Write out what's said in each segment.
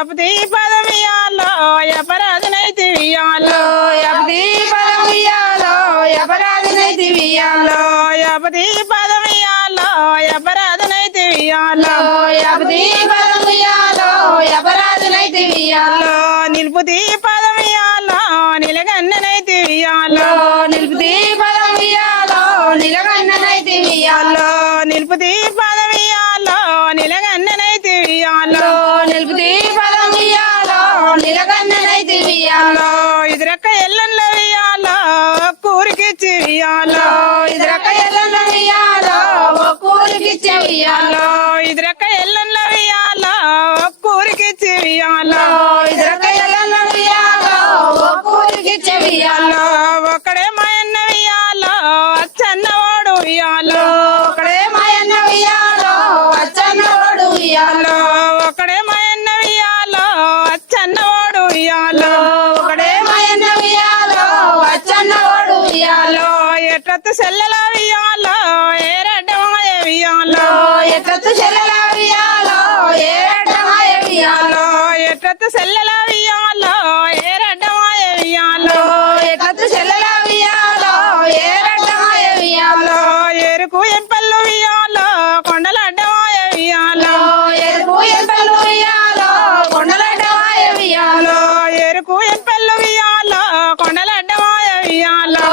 యపతి పదమియాలో యపరాధనైతి వియాలో యపతి పదమియాలో యపరాధనైతి వియాలో యపతి పదమియాలో యపరాధనైతి వియాలో యపతి పదమియాలో యపరాధనైతి వియాలో నిలుపుతి పదమియాలో నిలగన్ననైతి వియాలో నిలుపుతి పదమియాలో నిలగన్ననైతి వియాలో నిలుపుతి పదమియాలో నిలగన్ననైతి వియాలో నిలుపుతి పదమియాలో నిలగన్ననైతి వియాలో ఇదిరక్క ఎల్లన్ల వియాలో కూరికిచ్చి వియాలో ఇదిరక్క ఎల్లన్న వియాలో ఒక్కూరికిచ్చి వియాలో ఇదిరక్క ఎల్లన్ల వియాలో కూరికిచ్చి వియాలో ఇదిరక్క ఎల్లన్న వియాలో ఒక్కూరికిచ్చి వియాలో ఒక్కడే మాయన్న వియాలో అచ్చన్నవాడు వియాలో ఒకడే మాయన్న వియాలో అచ్చన్నవాడు వియాలో ఒక్కడే మాయన్న వియాలో అచ్చన్నవాడు వియాలో ఒకడే మాయన్న వియాలో అచ్చన్నవాడు వియాలో ఎట్లత్తు సెల్లెల వియాలో ఏరడ్డమాయ వియాలో ఎట్లత్తు చెల్లెల వియాలో ఏరడ్డమాయ వియాలో ఎట్లత్తు సెల్లెల వియాలో ఏరడ్డమాయ వియాలో ఎట్లత్తు చెల్లెల వియాలో ఏరడ్డమాయ వియాలో ఎరుకు ఎంపల్లు వియాలో కొండలడ్డమాయ వియాలో ఎరుపు ఎంపల్లు వియాలో కొండలడ్డమాయ వియాలో ఎరుకు ఎంపల్లు వియాలో కొండలడ్డమాయ వియాలో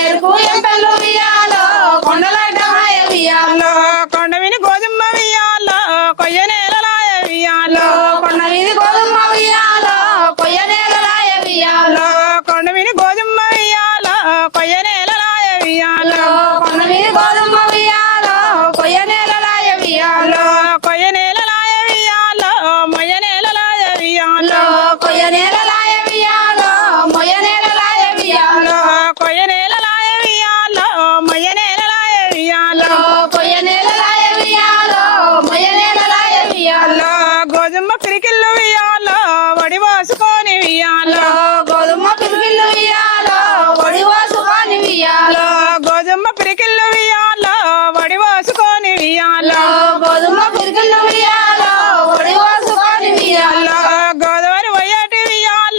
ఎరుపు ఎంపల్లు వియాలో కొండలడ్డమాయ వియాలో కొండ విని గోధుమ వియాలో కొయ్య నేలలాయ వియాలో కొండ మీది గోధుమ వియాలో కొయ్య నేలలాయ వియాలో కొండ విని గోధుమ వియాలో కొయ్య నేలలాయ వియాలో కొండ మీది గోధుమ వియాలో కొయ్య నేలలాయ వియాలో కొయ్య నేలలాయ వియాలో మొయ్య నేలలాయ వియాలో కొయ్య నేలలాయ వియాలో మొయ్య నేలలాయ వియాలో కొయ్య నేలలాయ వియాలో మొయ్య నేలలాయ వియాలో కొయ్య నేలలాయ వియాలో మొయ్య నేలలాయ వియాలో గోధుమ పిరికిల్లు వియాలో వడి పోసుకొని వియాలో గోధుమ పిరికిల్లు వియాలో ఒడి వాసుకొని వియాలో గోధుమ పిరికిల్లు వియాలో వడి పోసుకొని వియాలో గోధుమ పిరికిల్లు వియాలో ఒడి వాసుకొని వియాలో గోదావరి వయ్యాటి వియాలో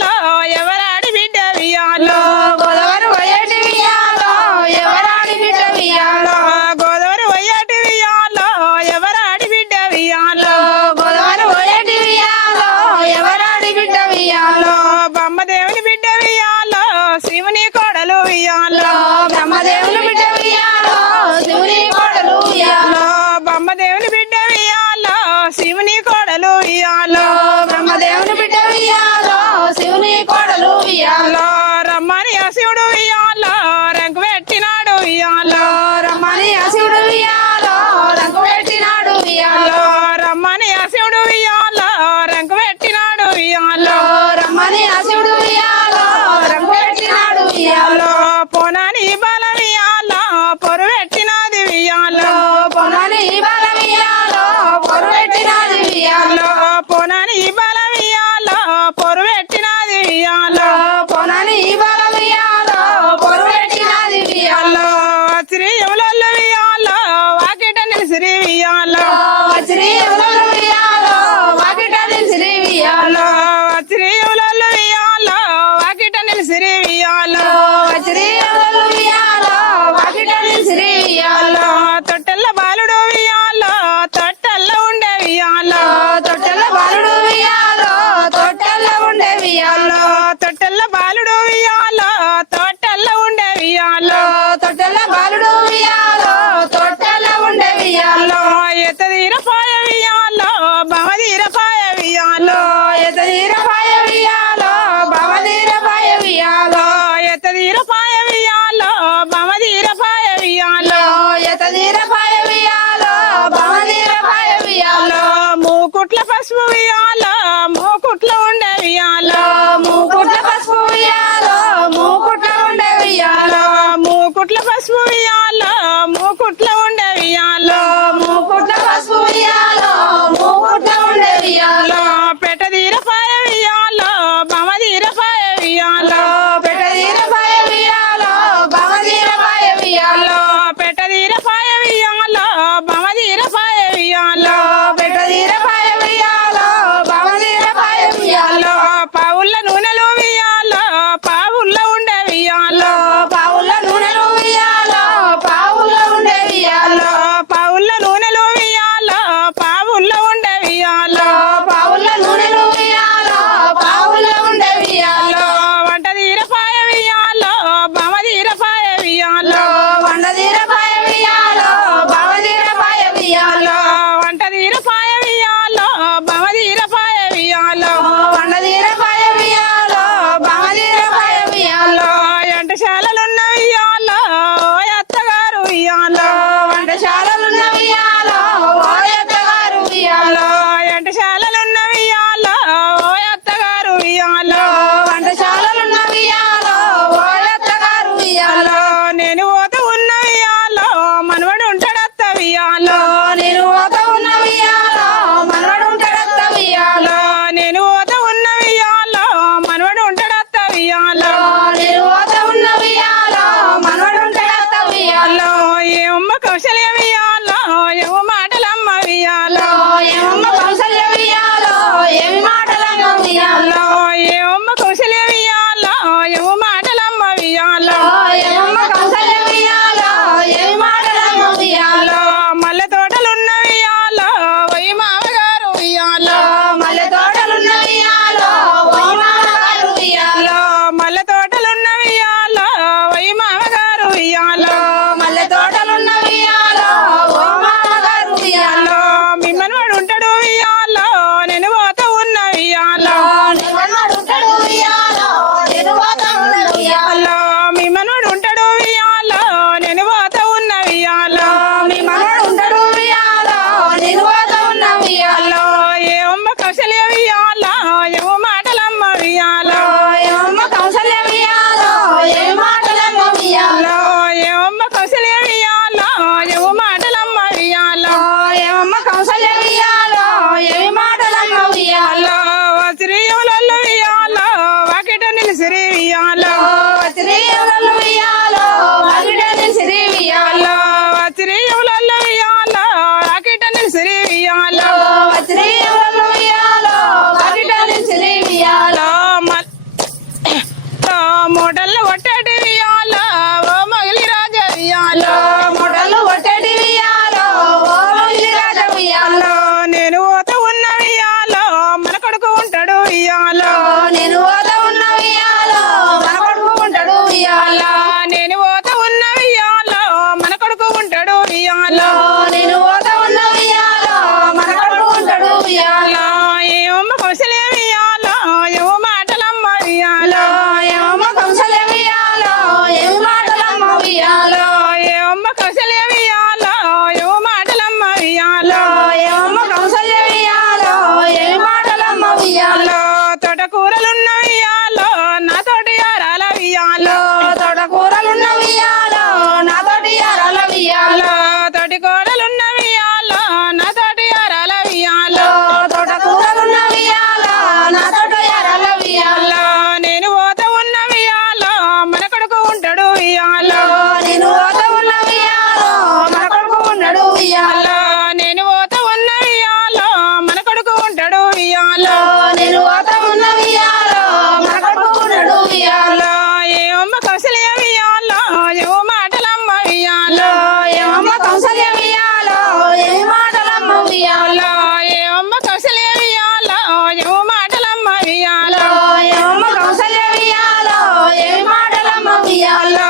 ఉయ్యాలో తోటకూరలున్న ఉయ్యాలో నాతోటి యారాల ఉయ్యాలో తోటకూరలున్న ఉయ్యాలో నాతోటి యారాల ఉయ్యాలో తోటి కూరలున్న ఉయ్యాలో నాతోటి యారాల ఉయ్యాలో తోటకూరలున్న ఉయ్యాలో నాతోటి యారాల ఉయ్యాలో నేను పోత ఉన్న ఉయ్యాలో మన కొడుకు ఉంటాడు ఉయ్యాలో నేను పోత ఉన్న ఉయ్యాలో మన కొడుకు ఉన్నాడు ఉయ్యాలో నేను పోత ఉన్న ఉయ్యాలో మన కొడుకు ఉంటాడు ఉయ్యాలో నేను పోత ఉన్న ఉయ్యాలో మన కొడుకు ఉన్నాడు ఉయ్యాలో ఏమమ్మ కౌశల్య ఉయ్యాలో ఏవో మాటలమ్మ ఉయ్యాలో ఏమమ్మ కౌసల్య ఉయ్యాలో ఏ మాటలమ్మ ఉయ్యాలో ఏమమ్మ కౌశల్య ఉయ్యాలో ఏవో మాటలమ్మ ఉయ్యాలో ఏమమ్మ కౌసల్య ఉయ్యాలో ఏ మాటలమ్మ ఉయ్యాలో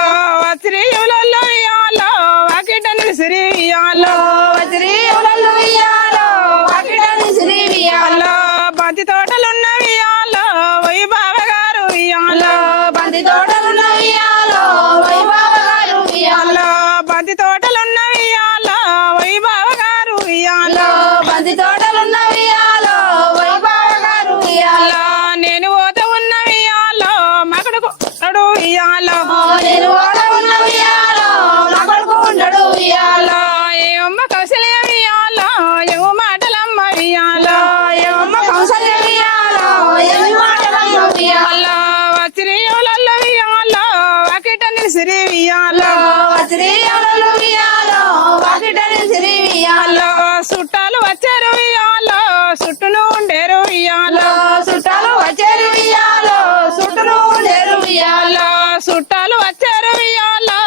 శ్రీయులలో ఉయ్యాలో వాకిట నిలిసిరి ఉయ్యాలో వజ్రీ ఉలలు ఉయ్యాలో వాకిటని శ్రీ ఉయ్యాలో బంతి తోటలున్న ఉయ్యాలో వై బావగారు ఉయ్యాలో బంతి తోటలున్న ఉయ్యాలో వైభవ గారు ఉయ్యాలో బంతి తోటలున్న ఉయ్యాలో వై బావగారు ఉయ్యాలో బంతి తోటలున్న ఉయ్యాలో వైభవ గారు ఉయ్యాలో నేను పోత ఉన్న ఉయ్యాలో మగడుకు ఉయ్యాలో నేను ఓడ ఉన్న ఉయ్యాలో నా కొడుకు ఉండడు ఉయ్యాలో ఏమమ్మ కౌశల్య ఉయ్యాలో ఏవో మాటలమ్మ ఉయ్యాలో ఏమమ్మ కౌసల్య ఉయ్యాలో ఏమి మాటలమ్మ ఉయ్యాలో శ్రీయులలో ఉయ్యాలో వాకిట నిలిసిరి ఉయ్యాలో వజ్రీ ఉలలు ఉయ్యాలో వాకిటని శ్రీ ఉయ్యాలో చుట్టాలు వచ్చారు ఉయ్యాలో చుట్టూను ఉండేరు ఉయ్యాలో చుట్టాలు వచ్చారు ఉయ్యాలో చుట్టూ లేరు ఉయ్యాలో చుట్టాలు వచ్చారు ఉయ్యాలో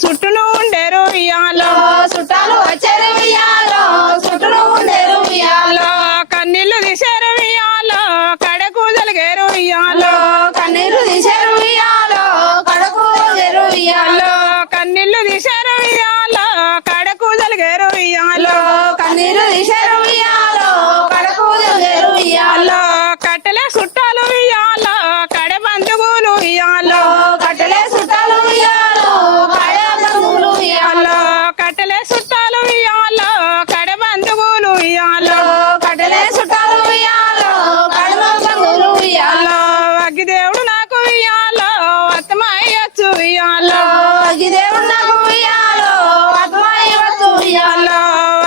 చుట్టూను ఉండేరు ఉయ్యాలో చుట్టాలు వచ్చారు ఉయ్యాలో చుట్టూ లేరు ఉయ్యాలో కన్నీళ్లు తీశారు ఉయ్యాలో కడకు జరిగారు ఉయ్యాలో కన్నీరు తీశారు ఉయ్యాలో కడకు లేరు ఉయ్యాలో కన్నీళ్లు తీశారు ఉయ్యాలో కడకు జరిగారు ఉయ్యాలో కన్నీరు తీశారు ఉయ్యాలో కడకు లేరు ఉయ్యాలో కట్టెలే చుట్టాలు ఉయ్యాలో కడ బంధువులు ఉయ్యాలో కట్టెలే చుట్టాలు ఉయ్యాలో కాయ బంధువులు ఉయ్యాలో కట్టెలే చుట్టాలు ఉయ్యాలో కడ బంధువులు ఉయ్యాలో కట్టెలే చుట్టాలు ఉయ్యాలో కడమ బంధువులు ఉయ్యాలో అగ్గిదేవుడు నాకు ఉయ్యాలో అత్తమాయచ్చు ఉయ్యాలో దేవుడు నాకు ఉయ్యాలో అత్మాయి వచ్చు ఉయ్యాలో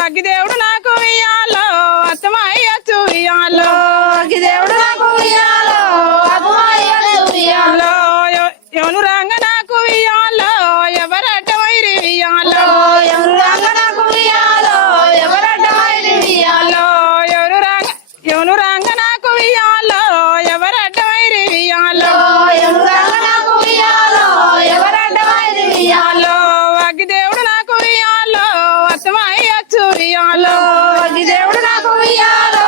అగ్గిదేవుడు నాకు ఉయ్యాలో అత్తమాయచ్చు ఉయ్యాలో దేవుడు నాకు ఉయ్యాలో అత్మాయి వచ్చు ఉయ్యాలో ఎవరు రంగ నాకు ఉయ్యాలో ఎవరట వైరి ఉయ్యాలో ఎవరు రంగ నాకు ఉయ్యాలో ఎవరడ్డమైరి ఉయ్యాలో ఎవరు రంగ నాకు ఉయ్యాలో ఎవరట వైరి ఉయ్యాలో ఎవరు రంగ నాకు ఉయ్యాలో ఎవరడ్డమైరి ఉయ్యాలో అగ్గిదేవుడు నాకు ఉయ్యాలో అత్తమాయచ్చు ఉయ్యాలో దేవుడు నాకు ఉయ్యాలో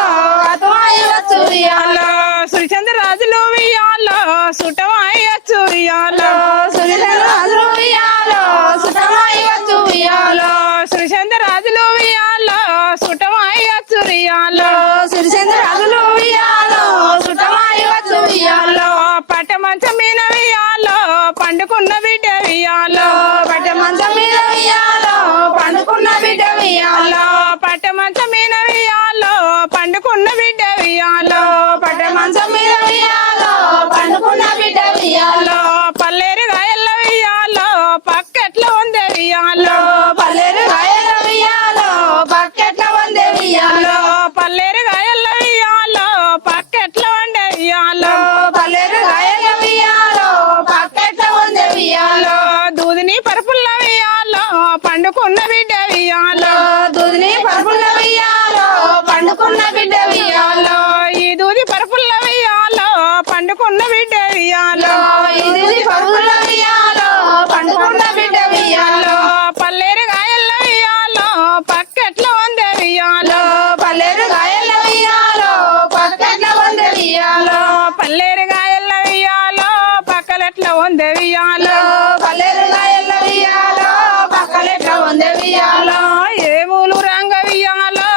అత్మాయి వచ్చు ఉయ్యాలో శ్రీచంద్ర రాజులు ఉయ్యాలో సుటమాయచ్చు ఉయ్యాలో సురిచంద్రాజులు ఉయ్యాలో సుతమాయి వచ్చు ఉయ్యాలో శ్రీచంద్ర రాజులు ఉయ్యాలో సుటమాయచ్చు ఉయ్యాలో సురిచంద్రాజులు ఉయ్యాలో సుతమాయి వచ్చు ఉయ్యాలో పట్ట మంచం మీద ఉయ్యాలో పండుకున్న బిడ్డ ఉయ్యాలో పట్ట మంచం మీద ఉయ్యాలో పండుకున్న బిడ్డ ఉయ్యాలో పట్ట మంచం మీద ఉయ్యాలో పండుకున్న బిడ్డ ఉయ్యాలో పట్ట మంచం మీద ఉయ్యాలో పండుకున్న బిడ్డ ఉయ్యాలో పల్లేరు గాయల్ల ఉయ్యాలో పక్కట్ల ఉందే ఉయ్యాలో పల్లెరు గాయల ఉయ్యాలో పక్కెట్ల వందే ఉయ్యాలో పల్లేరు గాయల్ల ఉయ్యాలో పక్కట్ల ఉండే ఉయ్యాలో పల్లెరు గాయల ఉయ్యాలో పక్కెట్ల వందే ఉయ్యాలో దూదిని పరుపుల్ల ఉయ్యాలో పండుకున్న బిడ్డ ఉయ్యాలో దూదిని పరుపుల ఉయ్యాలో పండుకున్న బిడ్డ ఉయ్యాలో ఈ దూది పరుపుల్ల ఉయ్యాలో పండుకున్న బిడ్డ ఉయ్యాలో ఇది పరుపుల ఉయ్యాలో పండుకున్న బిడ్డ ఉయ్యాలో పల్లేరు గాయల్ల ఉయ్యాలో పక్కట్ల ఉందే ఉయ్యాలో పల్లెరు గాయల ఉయ్యాలో పక్కెట్ల వందే ఉయ్యాలో పల్లేరు గాయల్ల ఉయ్యాలో పక్కలెట్ల ఉందే ఉయ్యాలో పల్లెరు గాయల ఉయ్యాలో పక్కలెట్ల వందే ఉయ్యాలో ఏ మూలు రంగ ఉయ్యాలో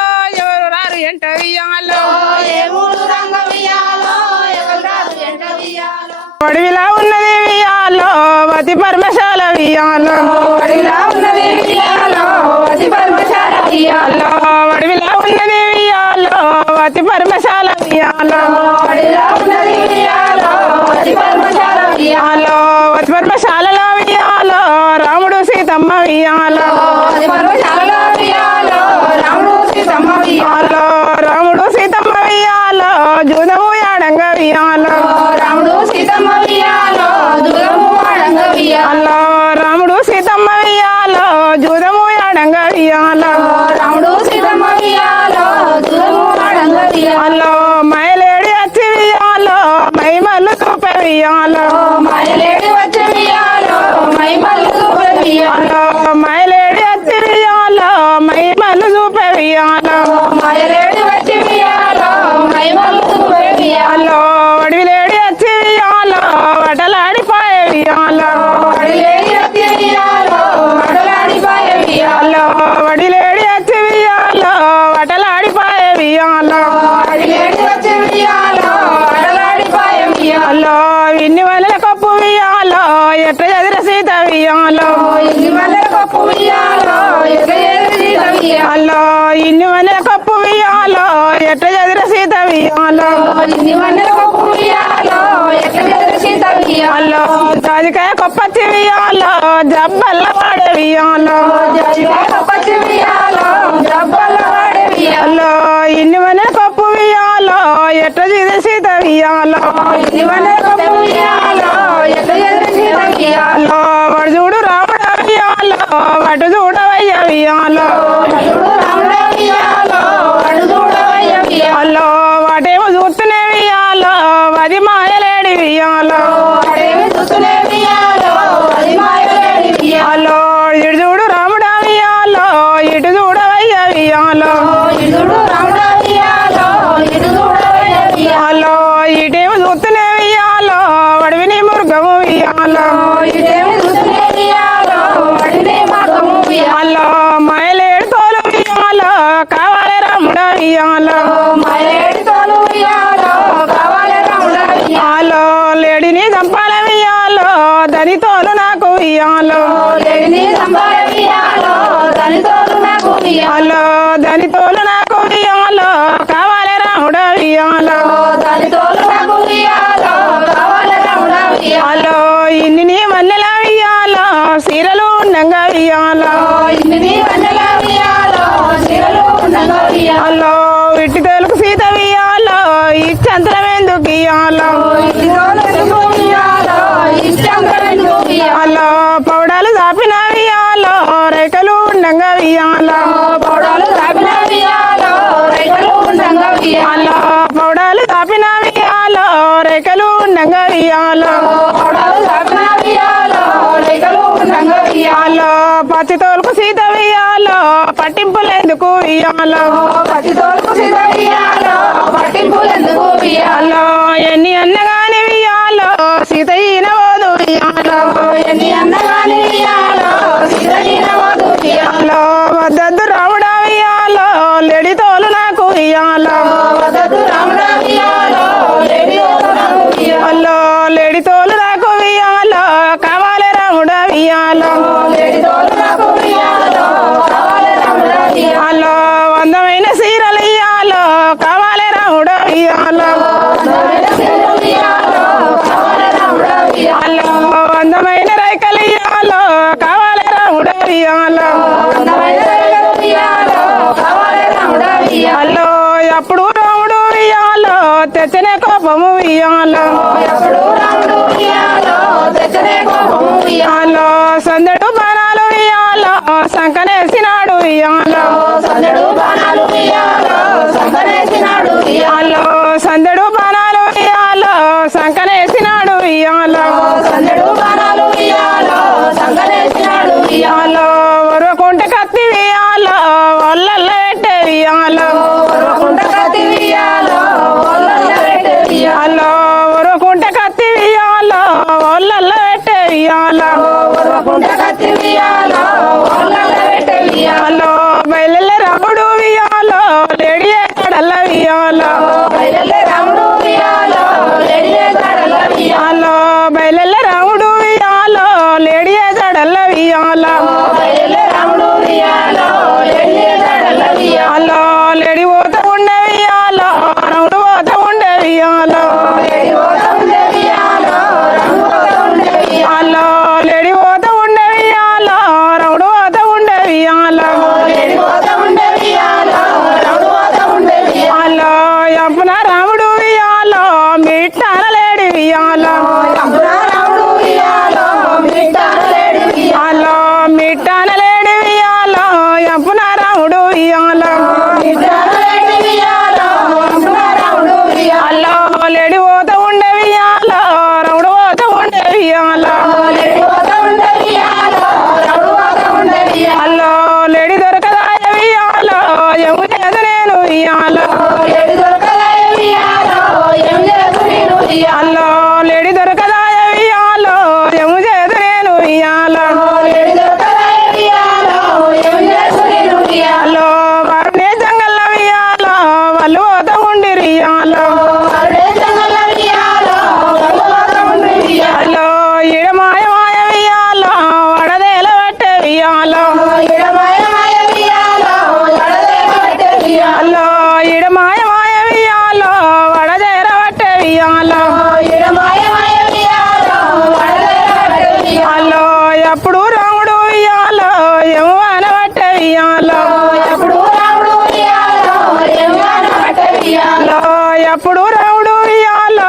ఎవరు రారు ఎంట ఉయ్యాలో ఏ మూడు రంగ ఉయ్యాలో ఎవరు రాదు ఎంట ఉయ్యాలో అడవిలా ఉన్నది ఉయ్యాలో అతి పరమశాల ఉయ్యాలో అడవిలా ఉన్నది ఉయ్యాలో అతి పరమశాల ఉయ్యాలో అడవిలా ఉన్నది ఉయ్యాలో అతి పరమశాల ఉయ్యాలో వియాలో అడిలా ఉన్నది వియాలో అతి పద్మశాల వియాలో అతి పద్మశాలలో వియాలో రాముడు సీతమ్మ వియాలో అతి పద్మశాలలో వియాలో రాముడు సీతమ్మ వియాలో రాముడు సీతమ్మ వియాలో జూదము యాడంగ వియాలో రాముడు సీతమ్మ వియాలో దూరము ఆడంగ వియాలో రాముడు సీతమ్మ వియాలో జూదము యాడంగ వియాలో రాముడు సీతమ్మ వియాలో దూరము ఆడంగ వియాలో మైలేడి వచ్చి వియాలో మైమల్లు చూప వియాలో మాయలేడి వచ్చే వియాలో మైమల్లు చూపే వియాలో మైలేడి వచ్చి వియాలో మైమల్లు చూప వియాలో మాయలేడి వచ్చే వియాలో మైమల్లు చూపే వియాలో వడివిలేడి వచ్చి వియాలో వటలాడిపోయే వియాలో అడిలేడి వచ్చే వియాలో అడలాడిపాయే వియాలో వడిలేడి వచ్చి వియాలో వటలాడిపోయే వియాలో అడిలేడి వచ్చే వియాలో అడలాడిపాయే వియాలో ఇన్ని వలల కప్పు వియాలో ఎట్ట చదిర సీత వియాలో ఇన్ని మల్లెల కప్పు వియాలో ఎగయేది సీత వియాలో ఇన్ని వలల కప్పు వియాలో ఎట్ట చదిర సీత వియాలో ఇన్ని మల్లెల కప్పు వియాలో ఎగయేది సీత వియాలో జాజికాయ కొప్పచ్చి వియాలో జబ్బల్ల వాడే వియాలో జాజికాయ కప్పచ్చి వియాలో జబ్బల్ల వాడే వియాలో ఇన్ని వలల కప్పు వియాలో ఎట్ట చదిర సీత వియాలో ఇన్ని మల్లెల కప్పు వియాలో ఎగయేది సీత వియాలో వాడు చూడు రాముడు వియాలో వాటు చూడవయ్య వియాలో నలుడు రాముడ వియాలో అడు చూడవయ్య వియాలో వాటేమో చూస్తూనే వియాలో అది మాయలేడి వియాలో అడేమి చూస్తూనే వియాలో అది మాయలేడి వియాలో ఇటు చూడు రాముడా వియాలో ఇటు చూడవయ్య వియాలో ఇడుడు రాముడ వియాలో ఇడు చూడవయ్య వియాలో ఇటేమో చూస్తూనే వియాలో వడివిని మురుగము వియాలో ఇదేమి చూస్తూనే వియాలో అడినే మార్గము వియాలో మాయలేడు తోలు వియాలో కావాలి రాముడా వియాలో మాయలేడి తోలు వియాలో కావాలి రాముడ వియాలో లేడిని చంపాల వియాలో దని తోలు నాకు వియాలో లేడిని సంబాయ వియాలో దాని తోలు నాకు వియాలో దని తోలు నాకు వియాలో కావాలి రాముడా వియాలో దాని తోలు నాకు వియాలో కావాలి రాముడ వియాలో ఇన్ని నీ మల్లెల వియాలో సీరలు ఉండంగా వియాలో ఇన్ని వన్నెల వియాలో చీరలు ఉండగా వియాలో ఇట్టి తోలుకు సీత వియాలో ఇచ్చంతరం ఎందుకు ఇయాలో ఇది తోలు వియాలో ఇష్టం కరెంటు వియాలో పౌడాలు దాపిన వియాలో రేఖలు ఉండంగా వియాలో పౌడాలు దాపిన వియాలో రైతులు ఉండగా వియాలో పౌడాలు దాపిన వియాలో రేఖలు ఉండంగా వియాలో పౌడాలు దాపిన వియాలో రైతులు ఉండగా వియాలో పచ్చి తోలుకు సీత వియాలో పట్టింపులెందుకు వియాలో పచ్చి తోలుకు సిద్ధ వియాలో పట్టింపులు ఎందుకు వియాలో ఎన్ని అన్నగాని వియాలో సీత ఈనవోదు వియాలో ఎన్ని అన్నగాని వియాలో సిద్ధ వధు వియాలో వద్దద్దు రాముడా వియాలో లేడి తోలు నాకు వియాలో వదదు రాముడ వియాలో లేడి నాకు వియాలో లేడి తోలు నాకు వియాలో కావాలి రాముడా వియాలో లేడి తోలు నాకు వియాలో కావాలి రాముడ వియాలో అందమైన సీరలు ఇయ్యాలో కావాలి రాముడా వియాలో వియాలో కావాలి రాముడ వియాలో అందమైన రైకలు ఇయ్యాలో కావాలి రాముడా వియాలో వియాలో కావాలి రాముడ వియాలో ఎప్పుడు రాముడు వియాలో తెచ్చనే కోపము వియాలో ఎప్పుడు రాముడు వియాలో తెచ్చనే కోపము వియాలో సందడు బాణాలు వియాలో సంకనేసినాడు వియాలో సందడు బాణాలు వియాలో సంకనేసినాడు వియాలో సందడు బాణాలు వియాలో సంకనేసినాడు వియాలో సందడు బాణాలు వియాలో సంకనేసినాడు వియాలో వరకుంట కత్తి వియాలో వల్లల్లో పెట్టే వియాలో వరకుంట కత్తి వియాలో వల్లల్లో పెట్టే వియాలో వరకుంట కత్తి వియాలో వల్లల్లో పెట్టే వియాలో వరకుంట కత్తి వియాలో వల్లల్లో పెట్టే వియాలో బయలు రాముడు వియాలో లేడి కడల వియాలో బయలెల్లే రాముడు వియాలో లేడియే కడల వియాలో బయలు రాముడు వియాలో లేడి కడల వియాలో బయలెల్లే రాముడు వియాలో లేడియే కడల వియాలో లేడి పోత ఉండే వియాలో రాముడు పోత ఉండే మిట్టానలేడి వియాలో అల్లో మిట్టానలేడి వియాలో ఎంపున రాముడు వియాలో అల్లో లేడి పోత ఉండే వియాలో రౌడు పోత ఉండే వియాలో అల్లో లేడి దొరకదాయ వియాలో ఎము చేత నేను వియాలో అల్లో లేడి దొరకదాయ వియాలో ఎము చేత నేను వియాలో అల్లో వారునే జంగల్ల వియాలో వాళ్ళు పోత ఉండి వియాలో అల్లో ఈడ మాయ మాయ వియాలో వడదేల పట్టే వియాలో అల్లో ఈడ మాయ మాయ వియాలో వడదేర పట్టే వియాలో అల్లో ఎప్పుడు రాముడు వియాలో ఏమో అనబట్టే వియాలో అల్లో ఎప్పుడు రాముడు వియాలో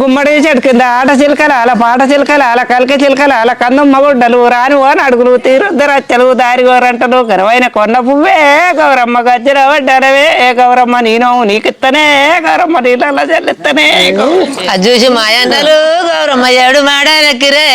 గుమ్మడి చెట్టు కింద ఆట చిలకల అలా పాట చిలకల అలా కలిక చిలకల అలా కందమ్మ గుడ్డలు రాని ఓని అడుగులు తీరుద్దరచ్చలు దారి గోరంటలు ఘనమైన కొండ పువ్వే గౌరమ్మ గజ్జర వడ్డరవే గౌరమ్మ నేను నీకిత్తనే గౌరమ్మ నీళ్ళ జల్లిత్తనే అది చూసి మాయన్నలు గౌరమ్మ ఏడు మాడలెక్కిరే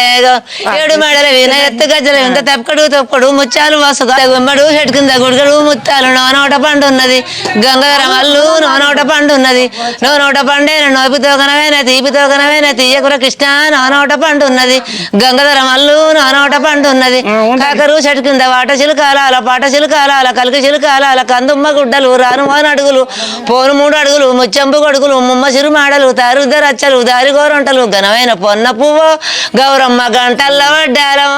ఏడు మాడల వీణ ఎత్తు గజ్జల ఇంత తప్పడు ముత్యాలు మసుగా గుమ్మడు చెట్టు కింద గుడిగడు ముత్యాలు నోనోట పండు ఉన్నది గంగాధర మల్లు నోనోట పండు ఉన్నది నోనోట పండే నోపితో కనవైన తీపితో కనవైన తీయకుర కృష్ణ నోనోట పండు ఉన్నది గంగాధర మల్లు నోనోట పండు ఉన్నది కాకరు చెట్టు కింద వాట చిలుకాల అలా పాట చిలుకాల అలా కలికి చిలుకాల అలా కందుమ్మ గుడ్డలు రాను వాను అడుగులు పోను 3 అడుగులు ముచ్చంపు గొడుగులు ముమ్మ చిరు మాడలు తారుద్దరచ్చలు దారి గోరంటలు ఘనమైన పొన్న పువ్వు గౌరమ్మ గంటల్ల వడ్డారం